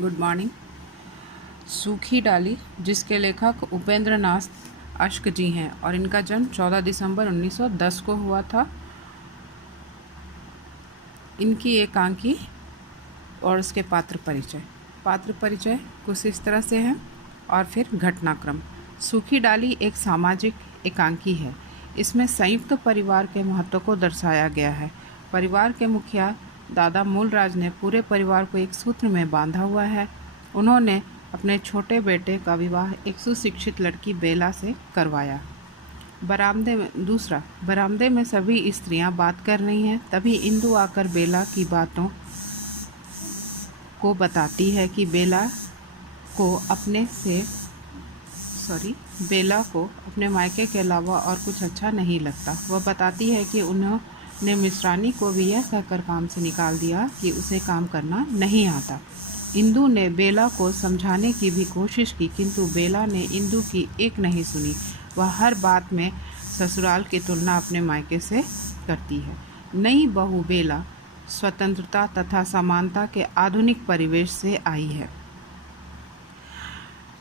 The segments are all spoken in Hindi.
Good morning. सूखी डाली, जिसके लेखक उपेंद्र नाथ अश्क जी हैं और इनका जन्म 14 दिसंबर 1910 को हुआ था। इनकी एकांकी और उसके पात्र परिचय कुछ इस तरह से हैं और फिर घटनाक्रम। सूखी डाली एक सामाजिक एकांकी है। इसमें संयुक्त परिवार के महत्व को दर्शाया गया है। परिवार के मुखिया दादा मूलराज ने पूरे परिवार को एक सूत्र में बांधा हुआ है। उन्होंने अपने छोटे बेटे का विवाह एक सुशिक्षित लड़की बेला से करवाया। बरामदे में सभी स्त्रियां बात कर रही हैं। तभी इंदु आकर बेला की बातों को बताती है कि बेला को अपने मायके के अलावा और कुछ अच्छा नहीं लगता। वह बताती है कि उन्होंने मिश्रानी को भी यह कहकर काम से निकाल दिया कि उसे काम करना नहीं आता। इंदु ने बेला को समझाने की भी कोशिश की, किंतु बेला ने इंदु की एक नहीं सुनी। वह हर बात में ससुराल की तुलना अपने मायके से करती है। नई बहू बेला स्वतंत्रता तथा समानता के आधुनिक परिवेश से आई है।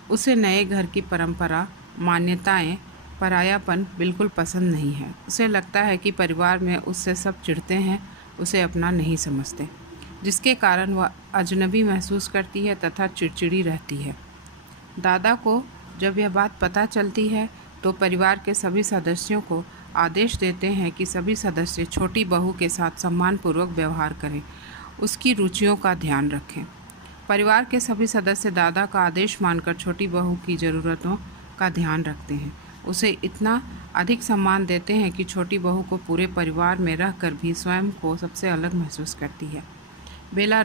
उसे नए घर की परंपरा, मान्यताएं, परायापन बिल्कुल पसंद नहीं है। उसे लगता है कि परिवार में उससे सब चिढ़ते हैं, उसे अपना नहीं समझते, जिसके कारण वह अजनबी महसूस करती है तथा चिड़चिड़ी रहती है। दादा को जब यह बात पता चलती है तो परिवार के सभी सदस्यों को आदेश देते हैं कि सभी सदस्य छोटी बहू के साथ सम्मानपूर्वक व्यवहार करें, उसकी रुचियों का ध्यान रखें। परिवार के सभी सदस्य दादा का आदेश मानकर छोटी बहू की ज़रूरतों का ध्यान रखते हैं। उसे इतना अधिक सम्मान देते हैं कि छोटी बहू को पूरे परिवार में रहकर भी स्वयं को सबसे अलग महसूस करती है। बेला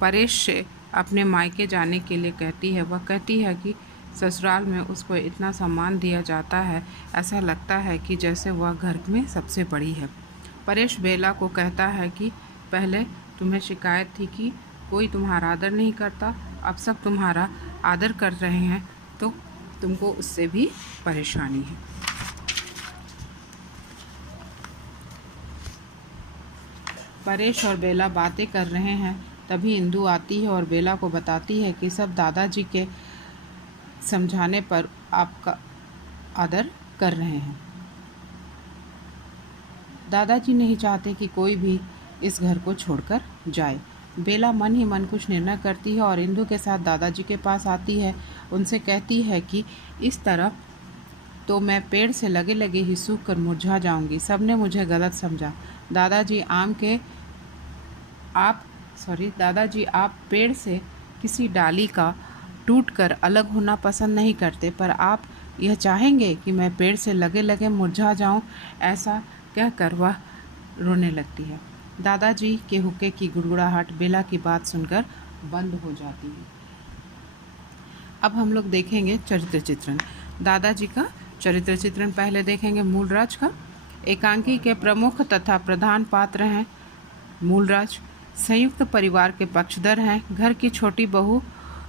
परेश से अपने मायके जाने के लिए कहती है। वह कहती है कि ससुराल में उसको इतना सम्मान दिया जाता है, ऐसा लगता है कि जैसे वह घर में सबसे बड़ी है। परेश बेला को कहता है कि पहले तुम्हें शिकायत थी कि कोई तुम्हारा आदर नहीं करता, अब सब तुम्हारा आदर कर रहे हैं तो तुमको उससे भी परेशानी है। परेश और बेला बातें कर रहे हैं, तभी इंदु आती है और बेला को बताती है कि सब दादाजी के समझाने पर आपका आदर कर रहे हैं। दादाजी नहीं चाहते कि कोई भी इस घर को छोड़कर जाए। बेला मन ही मन कुछ निर्णय करती है और इंदु के साथ दादाजी के पास आती है। उनसे कहती है कि इस तरह तो मैं पेड़ से लगे लगे ही सूख कर मुरझा जाऊंगी। सबने मुझे गलत समझा। दादाजी आप पेड़ से किसी डाली का टूटकर अलग होना पसंद नहीं करते, पर आप यह चाहेंगे कि मैं पेड़ से लगे लगे मुरझा जाऊं। ऐसा कहकर वह रोने लगती है। दादाजी के हुक्के की गुड़गुड़ाहट बेला की बात सुनकर बंद हो जाती है। अब हम लोग देखेंगे चरित्र चित्रण। दादाजी का चरित्र चित्रण पहले देखेंगे मूलराज का। एकांकी के प्रमुख तथा प्रधान पात्र हैं मूलराज। संयुक्त परिवार के पक्षधर हैं। घर की छोटी बहू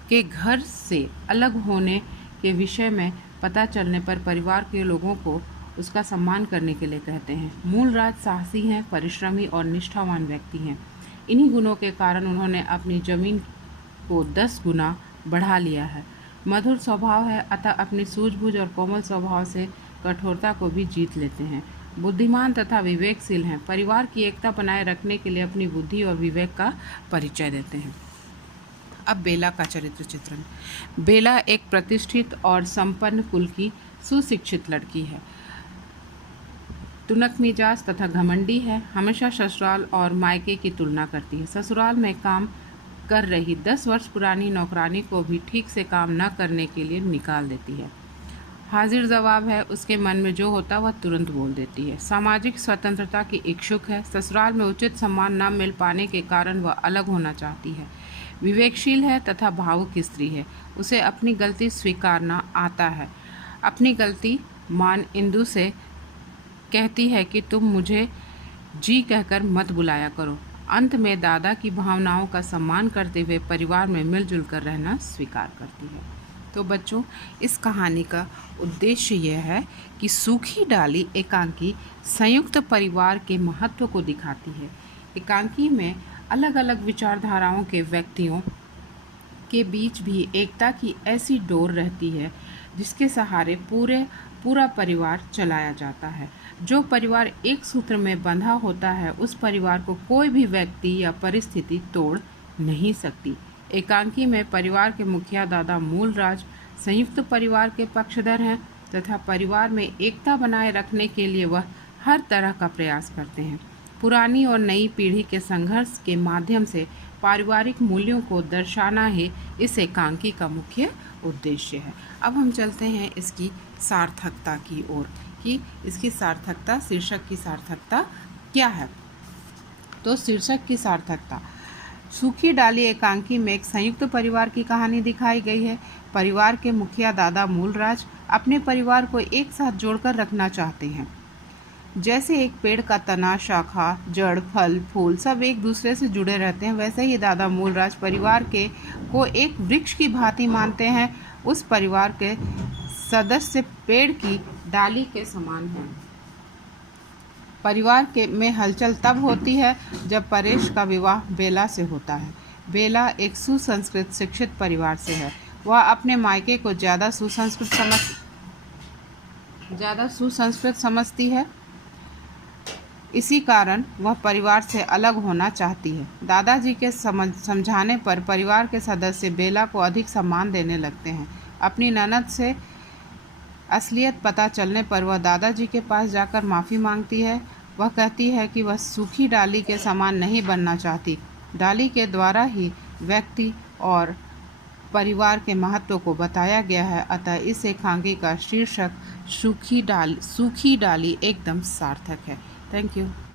के घर से अलग होने के विषय में पता चलने पर परिवार के लोगों को उसका सम्मान करने के लिए कहते हैं। मूलराज साहसी हैं, परिश्रमी और निष्ठावान व्यक्ति हैं। इन्हीं गुणों के कारण उन्होंने अपनी जमीन को 10 गुना बढ़ा लिया है। मधुर स्वभाव है, अतः अपनी सूझबूझ और कोमल स्वभाव से कठोरता को भी जीत लेते हैं। बुद्धिमान तथा विवेकशील हैं। परिवार की एकता बनाए रखने के लिए अपनी बुद्धि और विवेक का परिचय देते हैं। अब बेला का चरित्र चित्रण। बेला एक प्रतिष्ठित और संपन्न कुल की सुशिक्षित लड़की है। तुनक मिजाज तथा घमंडी है। हमेशा ससुराल और मायके की तुलना करती है। ससुराल में काम कर रही 10 वर्ष पुरानी नौकरानी को भी ठीक से काम न करने के लिए निकाल देती है। हाजिर जवाब है, उसके मन में जो होता वह तुरंत बोल देती है। सामाजिक स्वतंत्रता की इच्छुक है। ससुराल में उचित सम्मान न मिल पाने के कारण वह अलग होना चाहती है। विवेकशील है तथा भावुक स्त्री है। उसे अपनी गलती स्वीकारना आता है। अपनी गलती मान इंदु से कहती है कि तुम मुझे जी कहकर मत बुलाया करो। अंत में दादा की भावनाओं का सम्मान करते हुए परिवार में मिलजुल कर रहना स्वीकार करती है। तो बच्चों, इस कहानी का उद्देश्य यह है कि सूखी डाली एकांकी संयुक्त परिवार के महत्व को दिखाती है। एकांकी में अलग अलग विचारधाराओं के व्यक्तियों के बीच भी एकता की ऐसी डोर रहती है जिसके सहारे पूरा परिवार चलाया जाता है। जो परिवार एक सूत्र में बंधा होता है उस परिवार को कोई भी व्यक्ति या परिस्थिति तोड़ नहीं सकती। एकांकी में परिवार के मुखिया दादा मूलराज संयुक्त परिवार के पक्षधर हैं तथा परिवार में एकता बनाए रखने के लिए वह हर तरह का प्रयास करते हैं। पुरानी और नई पीढ़ी के संघर्ष के माध्यम से पारिवारिक मूल्यों को दर्शाना ही इस एकांकी का मुख्य उद्देश्य है। अब हम चलते हैं इसकी सार्थकता की ओर कि इसकी सार्थकता, शीर्षक की सार्थकता क्या है। तो शीर्षक की सार्थकता, सूखी डाली एकांकी में एक संयुक्त परिवार की कहानी दिखाई गई है। परिवार के मुखिया दादा मूलराज अपने परिवार को एक साथ जोड़कर रखना चाहते हैं। जैसे एक पेड़ का तना, शाखा, जड़, फल, फूल सब एक दूसरे से जुड़े रहते हैं, वैसे ही दादा मूलराज परिवार को एक वृक्ष की भांति मानते हैं। उस परिवार के सदस्य पेड़ की डाली के समान हैं। परिवार में हलचल तब होती है जब परेश का विवाह बेला से होता है। बेला एक सुसंस्कृत शिक्षित परिवार से है। वह अपने मायके को ज़्यादा सुसंस्कृत समझती है। इसी कारण वह परिवार से अलग होना चाहती है। दादाजी के समझाने पर परिवार के सदस्य बेला को अधिक सम्मान देने लगते हैं। अपनी ननद से असलियत पता चलने पर वह दादाजी के पास जाकर माफ़ी मांगती है। वह कहती है कि वह सूखी डाली के समान नहीं बनना चाहती। डाली के द्वारा ही व्यक्ति और परिवार के महत्व को बताया गया है। अतः इस एकांकी का शीर्षक सूखी डाली एकदम सार्थक है। Thank you.